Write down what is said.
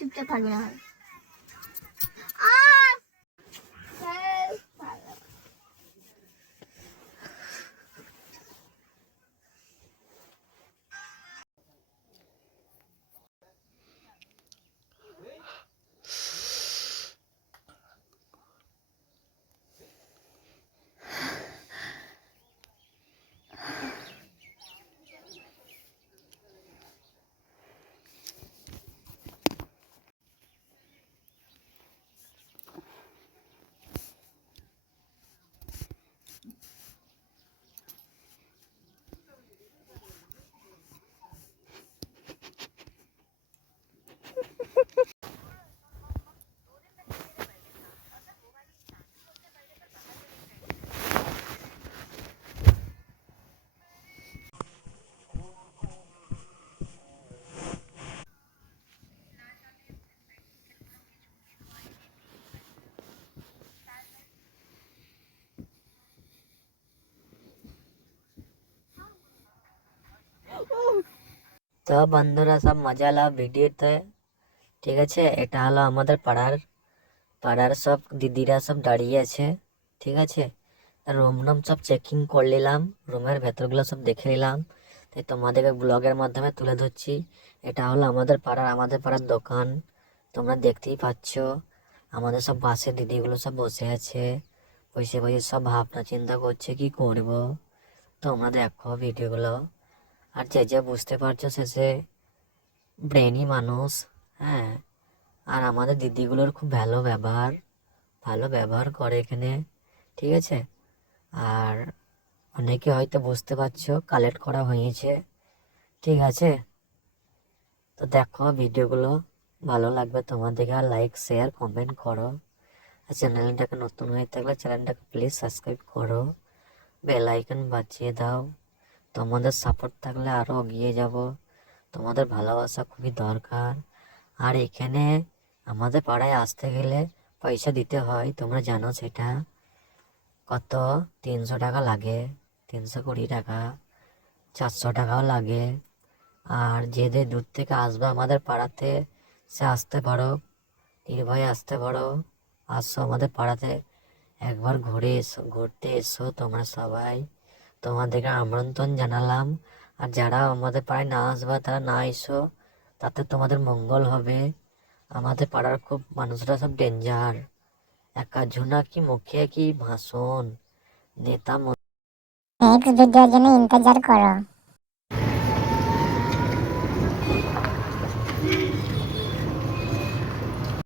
চুপচাপ পারবি না। তো বন্ধুরা সব মজা লাও ভিডিওতে, ঠিক আছে। এটা হলো আমাদের পাড়ার সব দিদিরা সব দাঁড়িয়ে আছে, ঠিক আছে। রুম সব চেকিং করে নিলাম, রুমের ভেতরগুলো সব দেখে নিলাম, তাই তোমাদেরকে ব্লগের মাধ্যমে তুলে ধরছি। এটা হলো আমাদের পাড়ার দোকান, তোমরা দেখতেই পাচ্ছ। আমাদের সব বাসের দিদিগুলো সব বসে আছে, বসে বসে সব ভাবনা চিন্তা করছে কি করব। তোমরা দেখো ভিডিওগুলো, আর যে বুঝতে পারছো শেষে ব্রেনি মানুষ, হ্যাঁ। আর আমাদের দিদিগুলোর খুব ভালো ব্যবহার করে এখানে, ঠিক আছে। আর অনেকে হয়তো বুঝতে পারছো কালেক্ট করা হয়েছে, ঠিক আছে। তো দেখো ভিডিওগুলো, ভালো লাগবে তোমাদেরকে, আর লাইক শেয়ার কমেন্ট করো। আর চ্যানেলটাকে নতুন হয়ে থাকলে চ্যানেলটাকে প্লিজ সাবস্ক্রাইব করো, বেল আইকন বাজিয়ে দাও। তোমাদের সাপোর্ট থাকলে আরও এগিয়ে যাব, তোমাদের ভালোবাসা খুবই দরকার। আর এখানে আমাদের পাড়ায় আসতে গেলে পয়সা দিতে হয়, তোমরা জানো সেটা। কত 300 টাকা লাগে, 320 টাকা, 400 টাকাও লাগে। আর যে দূর থেকে আসবে আমাদের পাড়াতে, সে আসতে পারো, নির্ভয়ে আসতে পারো। আসো আমাদের পাড়াতে, একবার ঘুরতে এসো তোমরা সবাই। তোমাদেরকে আমন্ত্রণ জানালাম। আর যারা আমাদের পাড়ায় না আসবে তারা না এসো, তাতে তোমাদের মঙ্গল হবে। আমাদের পাড়ার খুব মানুষরা সব ডেঞ্জার, একাঝুনা কি মুখে কি ভাষণ, নেতা নেক্সট ভিডিওর জন্য ইন্তজার করো।